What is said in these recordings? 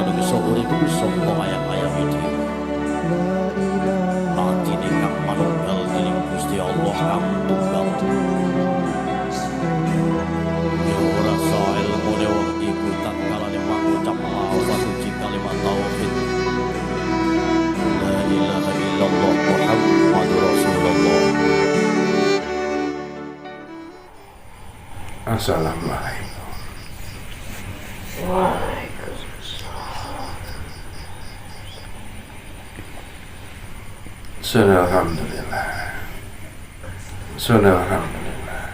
manungsa urip saka ayam-ayam iki. Latine kang manunggal dening Gusti Allah kang tunggal. Ya ora sae ilmune wong iku tatkalane mangucap lafaz suci kalimat tauhid. La ilaha illallah Muhammadur Rasulullah. Assalamualaikum. Alhamdulillah. Alhamdulillah.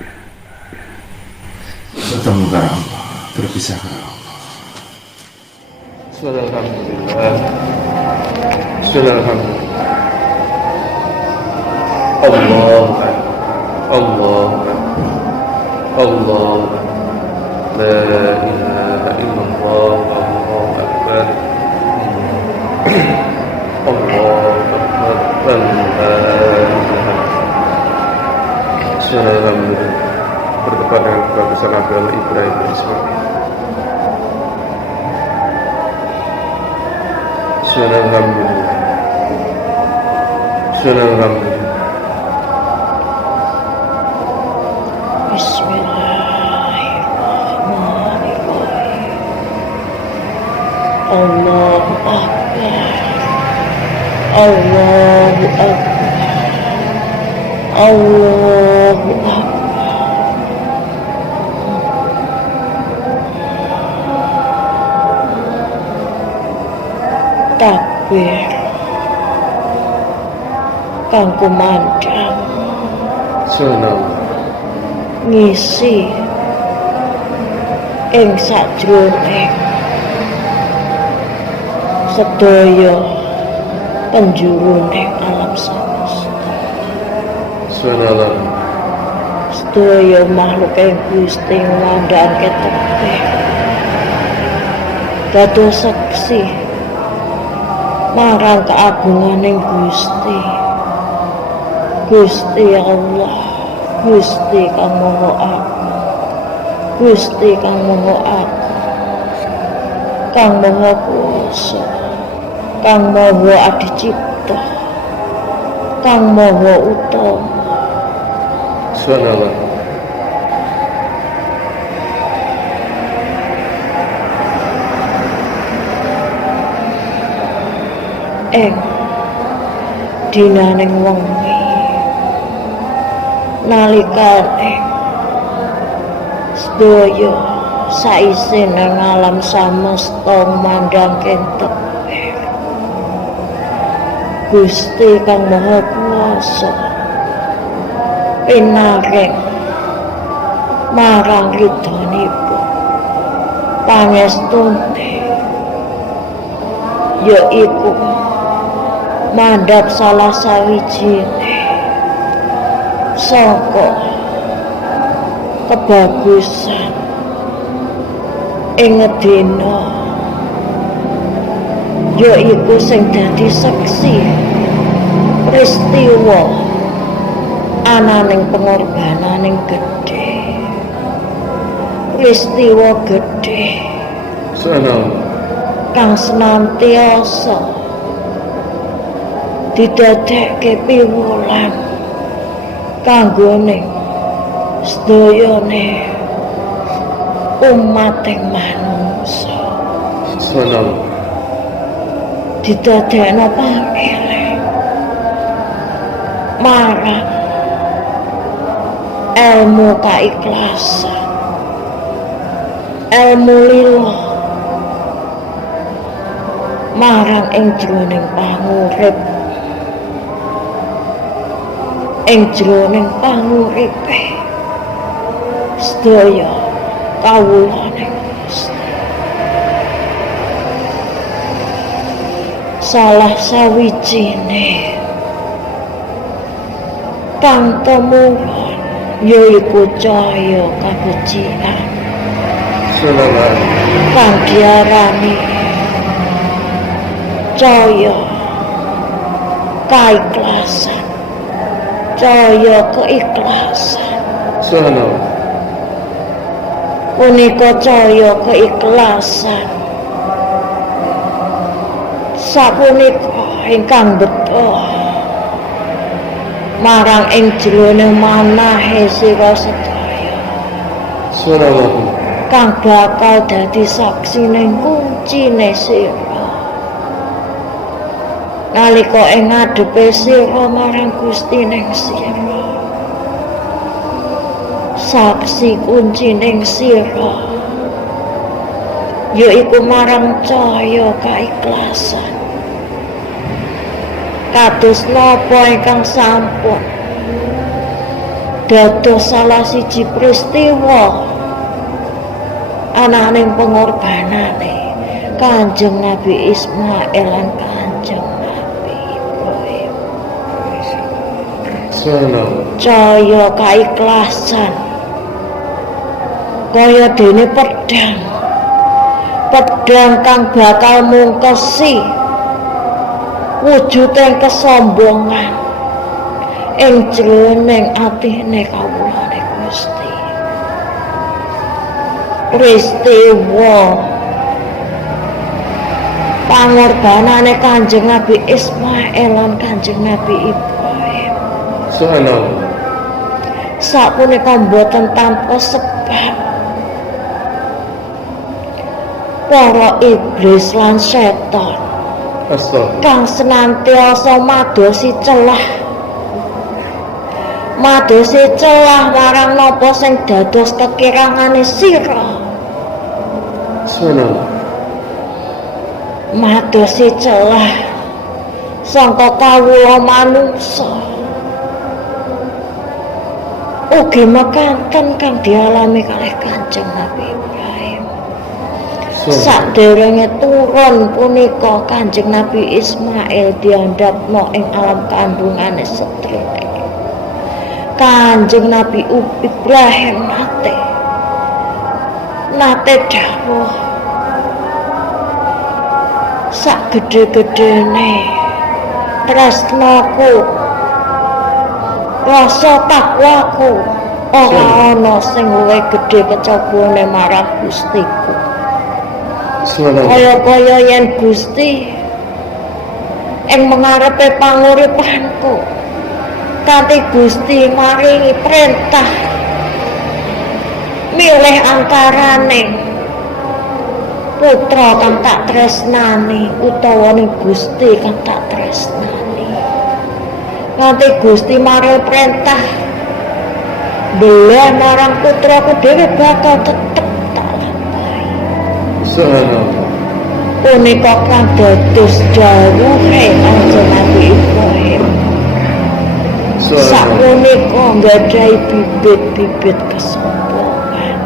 Bertemu kepada Allah, berpisah kepada Allah. Alhamdulillah. Alhamdulillah. Allah, Allah, Allah. La ilaha illallah. Allahu akbar. Allahu akbar. Alhamdulillah. Berdebat dengan kebagusan agama Ibrahim dan Ismail. Alhamdulillah. Alhamdulillah. Bismillahirrahmanirrahim. Allahu akbar. Allahu akbar. Allahu akbar. Takbir. Kang kumandang ngisi ing sajroning sedaya penjuruning alam semesta. Sedaya makhluk ing Gusti ngandhangke tebih dados saksi marang keagunganing Gusti. Gusti Allah, Gusti kang Maha Agung, Gusti kang Maha Agung, kang Maha Kuwasa, kang Maha Adicipta, kang Maha Utama. Subhanallah. Ing dinaning wengi nalikane sedaya saisine alam samesta mandhangke tebih Gusti kang Maha Kuwasa pinaring marang ridhonipun pangestune yaiku mandhap salah sawijine saka kebagusan ing dina yaiku sing dadi saksi peristiwa ananing pengorbananing gedhe, peristiwa gedhe kang senantiasa didadekke piwulan kanggone sedayane umating manungsa. Didadekno pangilih marang ilmu kaikhlasan, ilmu lila marang ing jroning pangurip, ing jroning panguripe sedaya kawulaning Gusti. Salah sawijine kang tumurun yaiku cahya kabecikan kang diarani cahya kaikhlasan, cahya keikhlasan. Punika cahya keikhlasan sapunika ingkang beto marang ing jelone manahe sira sedaya Subhanallah. kang bakal dadi saksine kuncine sira nalika ing ngadepe sira marang Gusti ning sira saksi kuncine sira yaiku marang cahya kaikhlasan kados napa ingkang sampun dados salah siji peristiwa ananing pengorbanane Kanjeng Nabi Ismail lan Kanjeng Nabi Ibrahim. Subhanallah. Cahya kaikhlasan kaya dene pedhang kang bakal mungkesi wujuding kesombongan ing jroning atine kawulane Gusti. Peristiwa pangorbanane Kanjeng Nabi Ismail lan Kanjeng Nabi Ibrahim Subhanallah. sapunika boten tanpa sebab para iblis lan setan Astagfirullah. kang senantiasa madosi celah marang napa sing dados kekirangane sira Subhanallah. madosi celah sangka kawula manungsa ugi mekaten kang dialami kalih Kanjeng Nabi Ibrahim. Saderenge turun punika Kanjeng Nabi Ismail diandhapno ing alam kandungane sedherek. Kanjeng Nabi Ibrahim nate dawuh sak gedhe-gedhene tresnaku rasa takwaku ora ana sing luwih gedhe kecobane marang Gustiku. Kaya-kaya yen Gusti ing mengarepe panguripanku kanthi Gusti maringi perintah milih antarane putra kang tak tresnani utawa ning Gusti kang tak tresnani kanthi Gusti maringi perintah belah marang putraku dhewe bakal tetep tak lampahi. Subhanallah. Punika kang dados dawuhe Kanjeng Nabi Ibrahim. Sapunika nggadahi bibit-bibit kesombongan.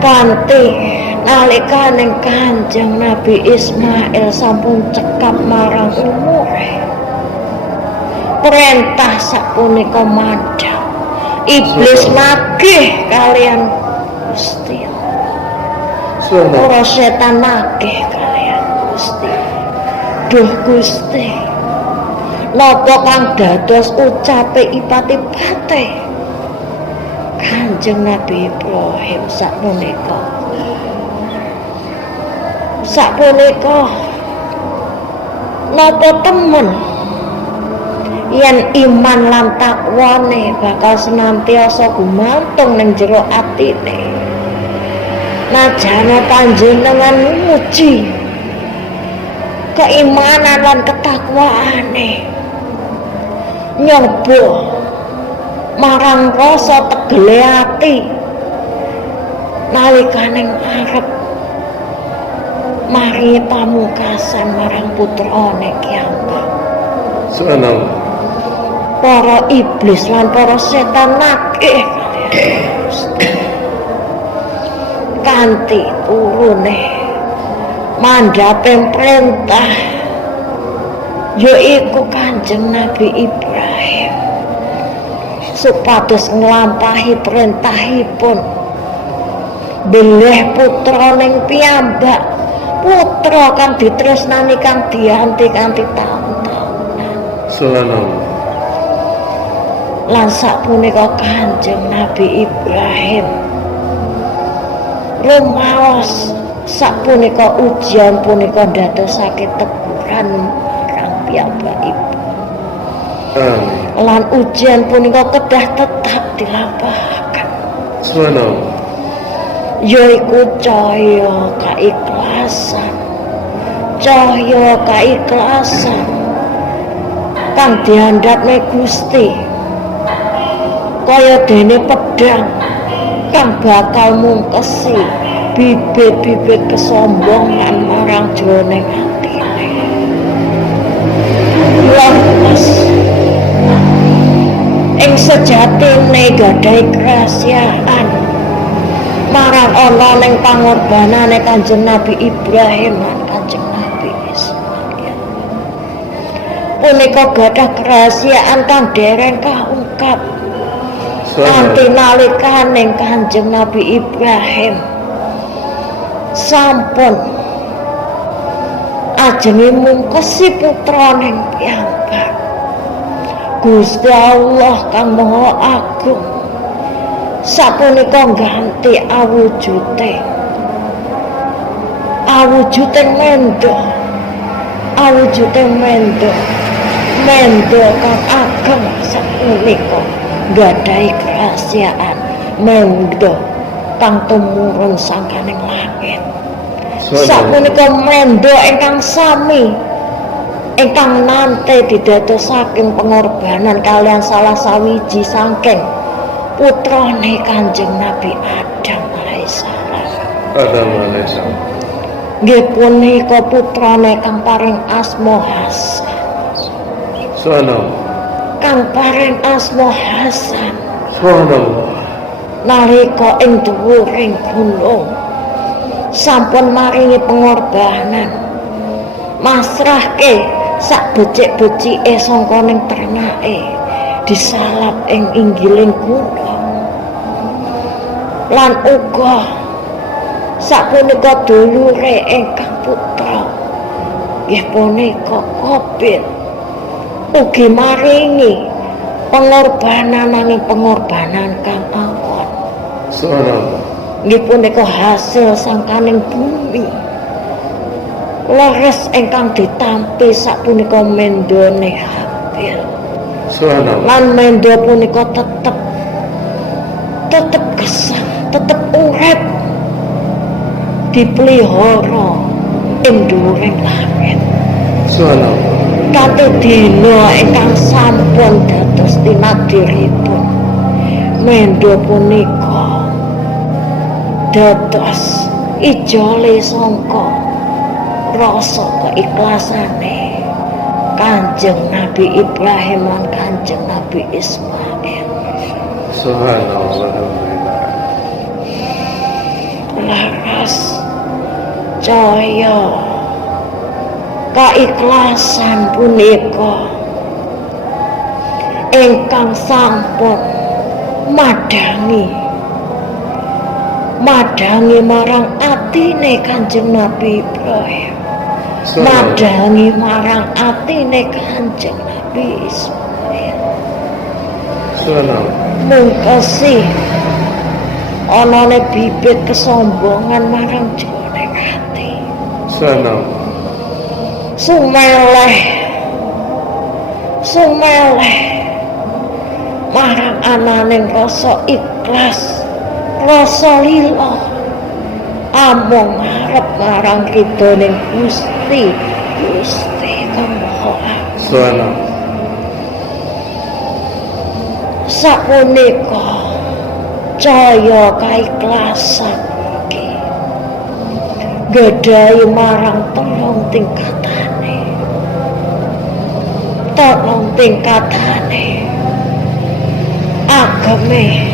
Kanthi nalikaning Kanjeng Nabi Ismail sampun cekap marang umure. Perintah sapunika madhang. Iblis nagih kalian Gusti. Para setan nagih kalian Gusti. Duh Gusti, napa kang dados ucape ipat-ipate Kanjeng Nabi Ibrahim sakmenika napa temen yen iman lan takwane bakal senantiasa gumantung ning jero atine. Najana panjenengan muji keimanan lan ketakwaane nyoba marang rasa tegele ati nalikaning arep mari pamungkasan marang putrane kiambak. Subhanallah. Para iblis lan para setan nagih kanthi turune mandhape perintah yaiku Kanjeng Nabi Ibrahim supados nglampahi perintahipun bilih putra ning piyambak putra kang ditresnani kang dianti kanthi taun-taunan. Subhanallah. Lan sapunika Kanjeng Nabi Ibrahim rumaos sapunika ujian punika ndadosake teguran marang piyambakipun. Amin. Lan ujian punika kedah tetap dilampahaken. Subhanallah. Yaiku cahya kaikhlasan. Cahya kaikhlasan kang diandhapne Gusti kaya dene pedhang kang bakal mungkesi bibit-bibit kesombongan marang jroning atine. Lantas ing sejatine gadhahi krahasiaan marang ana ning pangorbanane Kanjeng Nabi Ibrahim lan Kanjeng Nabi Ismail. Punika gadah kerahasiaan kang dereng kaungkap kanthi nalikaning Kanjeng Nabi Ibrahim sampun ajenge mungkesi putraning piyambak. Gusti Allah kang Maha Agung sapunika ngganti awujude mendo kang ageng sapunika gadhahi kerahasiaan mendo kang tumurun sangkaning langit. Sapunika mendo ingkang sami ingkang nate didadosaken pengorbanan kalian salah sawiji saking putrane Kanjeng Nabi Adam alaihissalam. Nggih punika putrane kang paring asma Hasan. Subhanallah. Kang paring asma Hasan. Subhanallah. Nalika ing dhuwuring gunung sampun maringi pengorbanan masrahke sak becik-becike sangka ning ternake disalap ing inggiling gunung lan uga sapunika dulure ingkang putra nggih punika Qabil ugi maringi pengorbanan nanging pengorbanan kang awon. Subhanallah. Nggih punika hasil sangkaning bumi leres ingkang ditampi sapunika mendone Habil. Subhanallah. Lan mendo punika tetep gesang, tetep urip dipelihara ing dhuwuring langit. Subhanallah. Kanthi dina ingkang sampun dados tinadiripun mendo punika dados ijole sangka rasa keiklasane Kanjeng Nabi Ibrahim lan Kanjeng Nabi Ismail. Subhanallah. Laras cahya kaikhlasan punika ingkang sampun madangi marang atine Kanjeng Nabi Ibrahim, madangi marang atine Kanjeng Nabi Ismail. Mungkesi anane bibit kesombongan marang jroning ati. Sumeleh marang ananing rasa ikhlas, rasa lila amung ngarep marang ridoning Gusti kang Maha Agung. Sapunika cahya kaikhlasan iki gadhahi marang telung tingkatane agame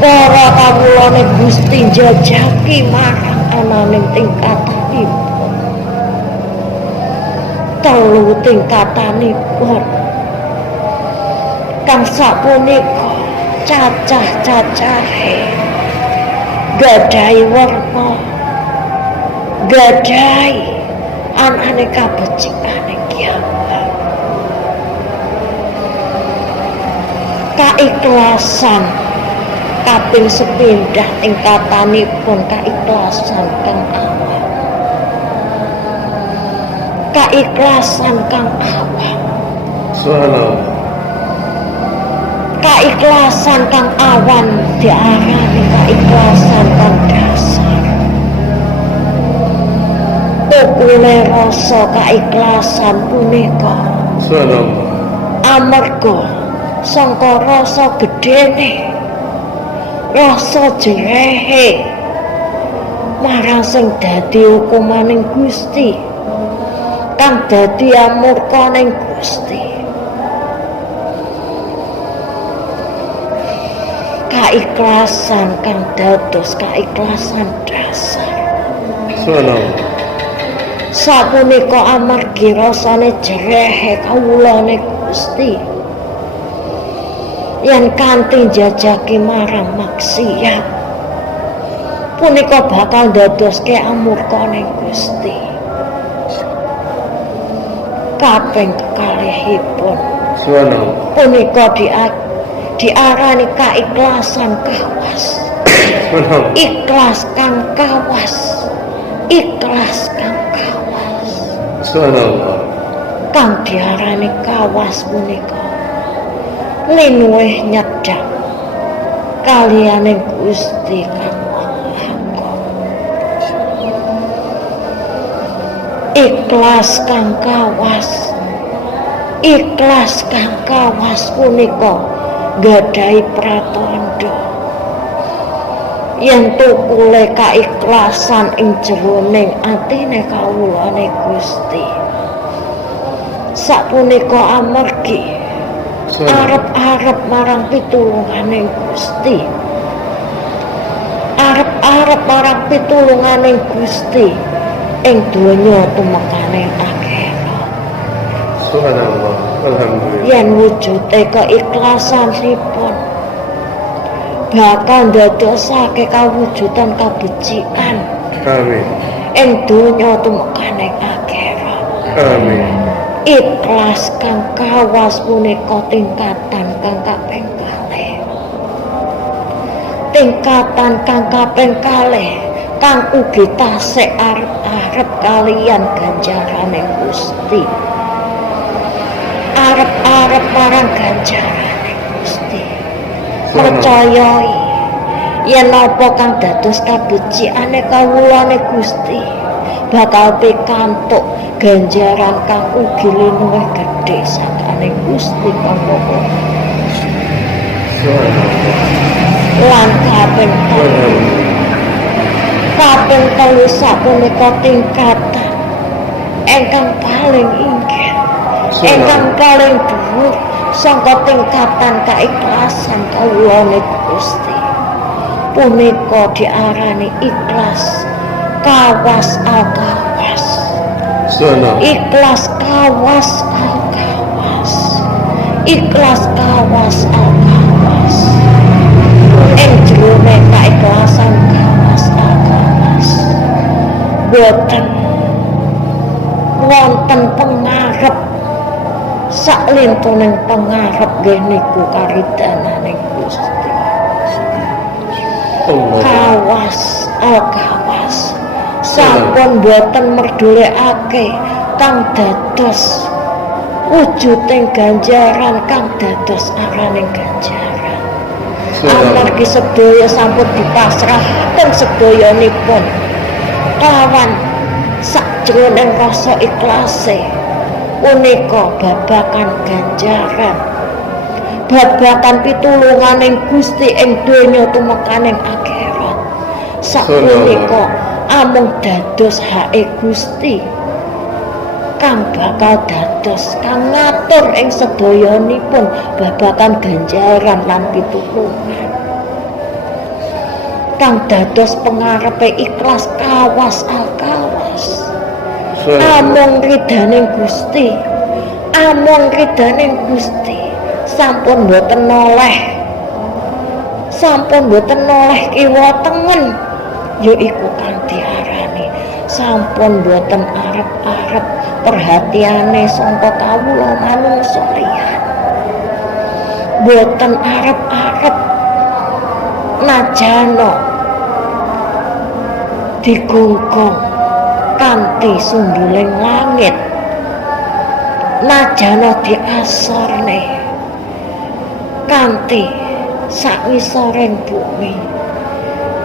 para kawulane Gusti njajaki marang ananing tingkatanipun telu tingkatanipun kang sapunika cacah-cacahe gadhahi warna gadhahi anane kabecikane kiamat. Kaikhlasan kaping sepindah tingkatanipun kaikhlasan kang awam. Kaikhlasan kang awam. Subhanallah. Kaikhlasan kang awan diarani kaikhlasan kang dasar. Tukule rasa kaikhlasan punika Subhanallah. amarga sangka rasa gedene, rasa jerehe marang sing dadi hukumaning Gusti, kang dadi amurkaning Gusti. Kaikhlasan kang dados kaikhlasan dasar. Subhanallah. Sapunika amargi rasane jerehe kawulane Gusti, yen kanthi njajaki marang maksiat punika bakal dadoske amurkaning Gusti. Kaping kekalihipun Subhanallah. punika diarani kaikhlasan kawas. Subhanallah. Ikhlas kang kawas. Ikhlas kang kawas. Subhanallah. Kang diarani kawas punika linuwih nyedhak kaliyaning Gusti kang Maha. Ikhlas kang kawas. Ikhlas kang kawas punika gadhahi pratandha yen tukule kaikhlasan ing jeroning atine kawulane Gusti. Sapunika amargi arep-arep marang pitulunganing Gusti. Arep-arep marang pitulunganing Gusti ing donya tumekaning akhirat. Subhanallah. Alhamdulillah. Yen wujude keikhlasanipun bakal ndadosake kawujudan kabecikan Amin. ing donya tumekaning akhirat. Amin. Ikhlas kang kawas punika tingkatan kang kaping kalih. Tingkatan kang kaping kalih kang ugi tasih arep-arep kaliyan ganjaraning Gusti. Arep-arep marang ganjaraning Gusti. Percayai yen napa kang dados kabeciane kawulane Gusti bakal pikantuk ganjaran kang ugi luwih gedhe sakaning Gusti kang Maha. Subhanallah. Lan kaping telu sapunika tingkatan ingkang paling inggih, ingkang paling dhuwur saka tingkatan kaikhlasan kawulane Gusti. Punika diarani ikhlas kawas al-kawas. Subhanallah. Ikhlas kawas al-kawas. Ikhlas kawas al-kawas. Ing jerone kaikhlasan kawas al-kawas boten wonten pengarep saklintuning pengarep nggih niku karidananing Gusti. Allah. Kawas al-kawas sampun boten merdulekake kang dados wujuding ganjaran kang dados araning ganjaran. Amargi sedaya sampun dipasrahaken sedayanipun lawan sakjroning rasa ikhlase punika babagan ganjaran, babagan pitulunganing Gusti ing donya tumekaning akhirat. Sapunika amung dados hake Gusti kang bakal dados kang ngatur ing sedayanipun babagan ganjaran lan pitulungan kang dados pengarepe ikhlas kawas al-kawas. Amung ridaning Gusti, amung ridaning Gusti sampun boten noleh, sampun boten noleh kiwa tengen, yaiku kang diarani sampun boten arep-arep perhatiane sangka kawula manungsa liyan, boten arep-arep najana digunggung kanthi sunduling langit, najana diasorne kanthi sakwisoring bumi,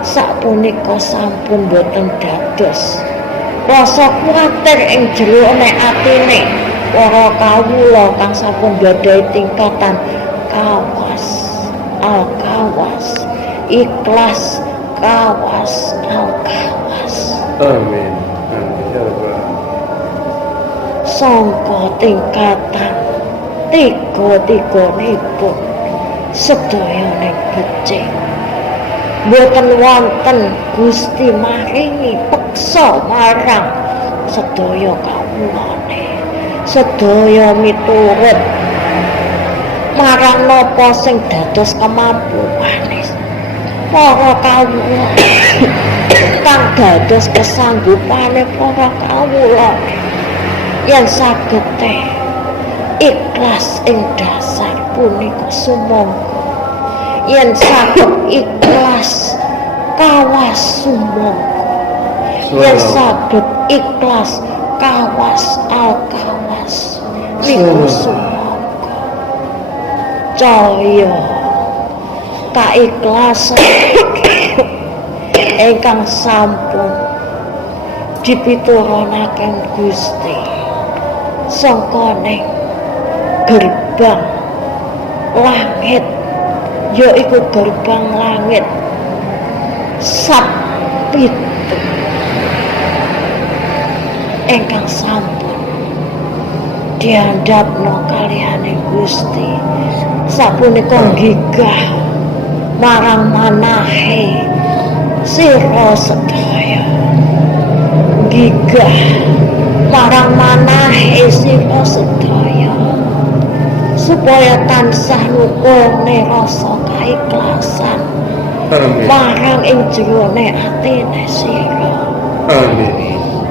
sapunika sampun boten dados rasa kuwatir ing jerone atine para kawula kang sampun gadhahi tingkatan kawas al-kawas, ikhlas kawas al-kawas. Amin. Amin ya rabbal alamin. Sangka tingkatan tiga-tiganipun sedaya ning becik boten wonten Gusti maringi peksa marang sedaya kawulane, sedaya miturut marang napa sing dados kemampuane para kawula kang dados kesanggupane para kawula yen saged ikhlas ing dasar punika sumangga, yen saged ikhlas kawas sumangga, yen saged ikhlas kawas al-kawas niku sumangga. Caya kaikhlasan ingkang sampun dipiturunaken Gusti sangka ning gerbang langit, yaiku gerbang langit sapitu ingkang sampun diandhapno kaliyaning Gusti sapunika gigah marang manahe sira sedaya, gigah marang manahe sira sedaya supaya tansah nukune rasa kaikhlasan marang ing jerone atine sira. Amin.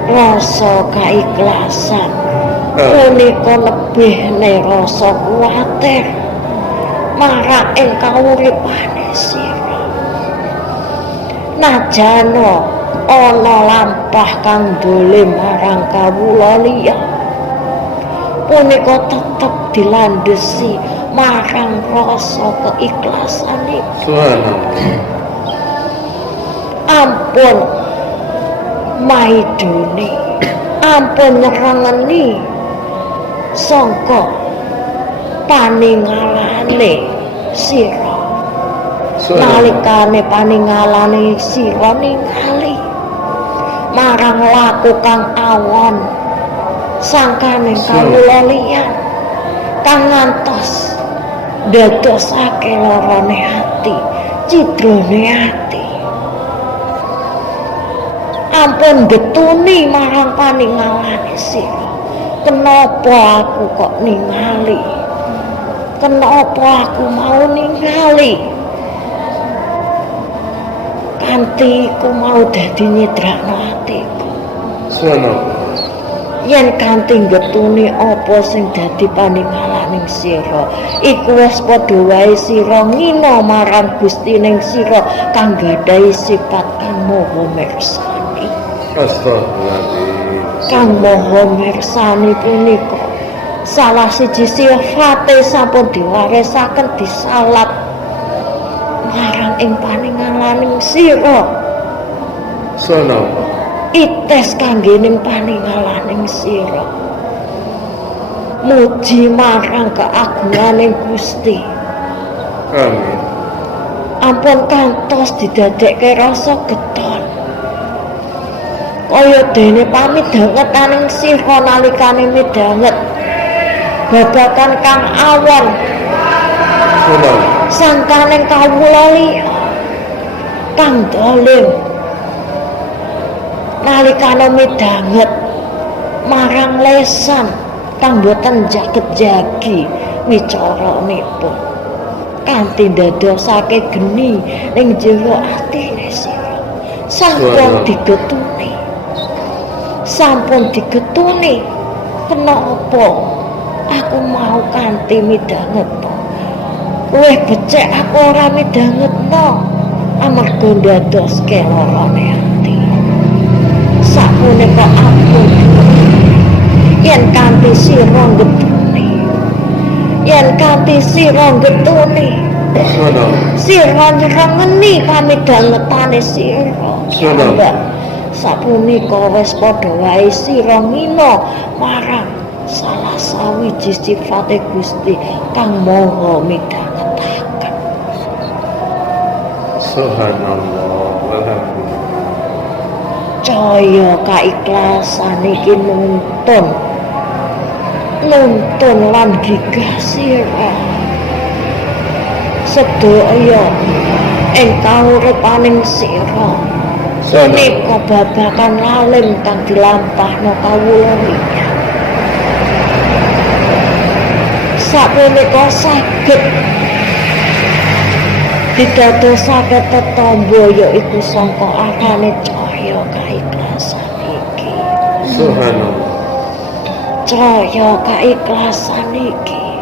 Rasa kaikhlasan punika lebihne rasa kuwatir marang ing kauripane sira. Najana ana lampah kang dolim marang kawula liya, punika tetep dilandhesi marang rasa keikhlasanipun. Subhanallah. Ampun maidoni, ampun nyerengeni sangka paningalane sira. Nalikane paningalane sira ningali marang laku kang awon sangkane kawula liyan kang ngantos ndadosake larane ati, cidrane ati. Ampun betuni marang paningalane sira. Kenapa aku kok ningali? Kenapa aku mau ningali? Kanthi iku mau dadi nyidrakno atiku. Subhanallah. Yen kanthi getuni apa sing dadi paningalaning sira, iku wis padha wae sira ngina marang Gusti ning sira kang gadhahi sifat kang maha mirsani. Astagfirullahaladzim. Kang maha mirsani punika salah siji sifate sampun diwarisaken disalap marang ing paningalaning sira. Subhanallah. Ites kangge ning paningalaning sira. Muji marang keagunganing Gusti. Amin. Ampun kantos didadekke rasa getol. Kaya dene pamidhangetaning sira nalikane midhanget babagan kang awon Subhanallah. sangkaning kawula liya kang dolim nalikane midhanget marang lesan kang boten jaget-jagi wicaranipun kanthi ndadosake geni ning jero atine sira. Sampun digetuni kenapa aku mau kanthi midhanget. Luwih becik aku ora midhangetno amarga ndadoske larane ati. Sapunika ampun yen kanthi sira getune, yen kanthi sira getune, sira nyrengeni pamidhangetane sira. Mbak, sapunika wis padha wae sira ngina marang salah sawiji sifate Gusti kang maha midhangetaken. Subhanallah, walhamdulillah. Caya kaikhlasan iki nuntun lan gigah sira sedaya ing kauripaning sira. Punika babakan lalim kang dilampahna kawula wingi. Sapunika saged didadosake tetamba yaiku sangka arane cahya kaikhlasan iki. Subhanallah. Cahya kaikhlasan iki,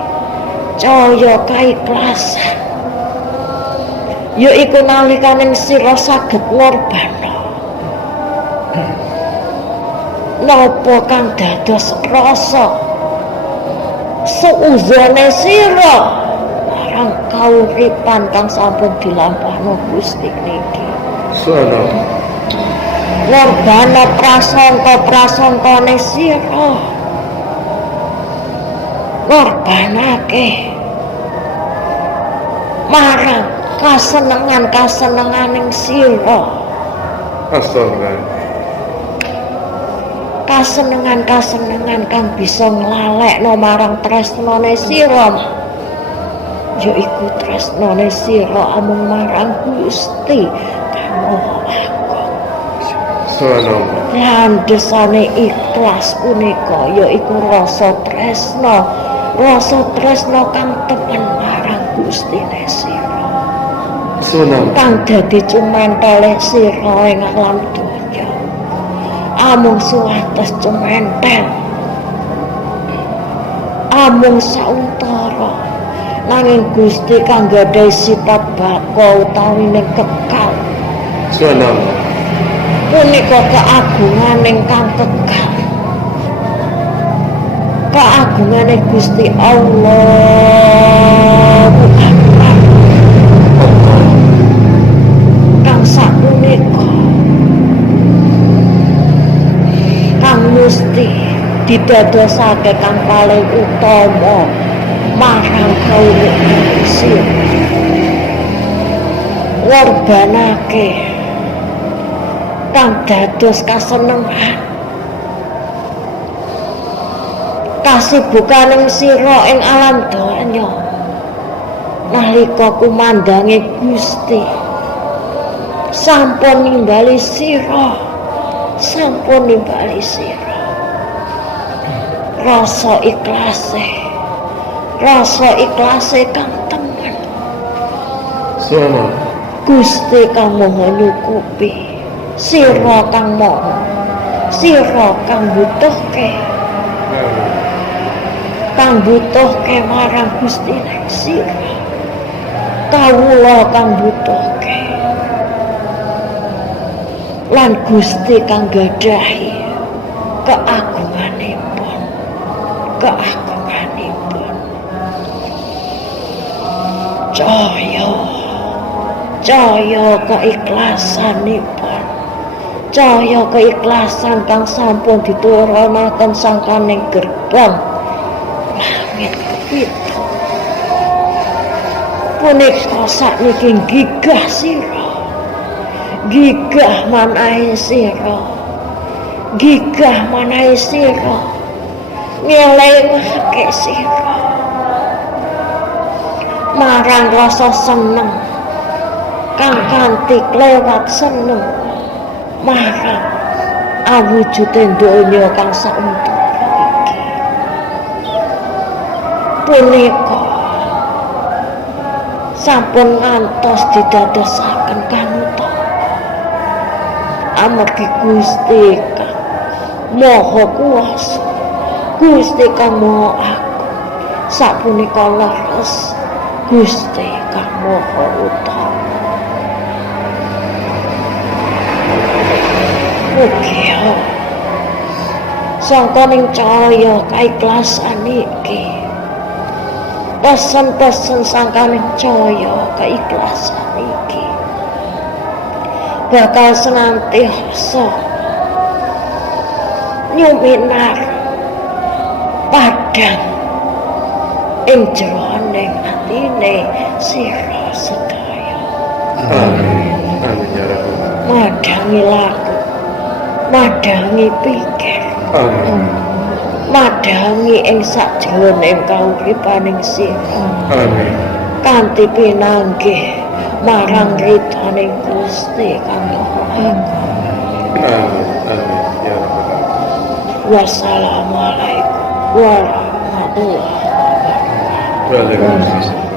cahya kaikhlasan yaiku nalikaning sira saged ngorbana napa kang dados rasa suuzane sira marang kauripan kang sampun dilampahna Gusti niki. Subhanallah. Ngorbana prasangka-prasangkane sira, ngorbanake marang kasenengan-kasenenganing sira, kasenengan-kasenengan kang bisa nglalekno marang tresnane sira, yaiku tresnane sira amung marang Gusti kang Maha Agung. Subhanallah. Landhesane ikhlas punika yaiku rasa tresna kang temen marang Gustine sira. Subhanallah. Kang dadi cumentele sira ing alam donya. Amung suwates cumentel, amung sauntara, nanging Gusti kang gadhahi sifat baka utawi kekal. Subhanallah. Punika keagungan ingkang kekal, keagungane Gusti Allahu Akbar kang sapunika kang musti didadosake kang paling utama marang kaula manusia, ngorbanake kang dados kasenengan kasibukaning sira ing alam donya nalika kumandange Gusti sampun nimbali sira, rasa ikhlase kang temen. Subhanallah. Gusti kang maha nyukupi sira kang maha, sira kang butuhke marang Gusti nek sira, kawula kang butuhke lan Gusti kang gadhahi keagunganipun cahya keikhlasanipun, cahya keikhlasan kang sampun diturunaken sangkaning gerbang langit kepitu punika sakniki gigah sira, gigah manahe sira ngelingake sira marang rasa seneng kang kanthi lewat seneng marang awujuding donya kang sauntara iki. Punika sampun ngantos didadosaken kanutama amargi Gusti kang Maha Kuwasa, Gusti kang Maha Agung, sapunika leres Gusti kang Maha Utama. mugia sangka ning cahya kaikhlasan iki pesen-pesen sangka ning cahya kaikhlasan iki bakal senantiasa nyuminar padang ing jroning atine sira sedaya. Amin. Amin ya Rabbal. Madangi laku, madangi pikir, Amin. madangi ing sajroning kauripaning sira Amin. kanthi pinanggih marang ridhaning Gusti kang Maha Agung. Amin. Amin ya Rabbal. Wassalamualaikum warahmatullahi wabarakatuh. Waalaikumsalam.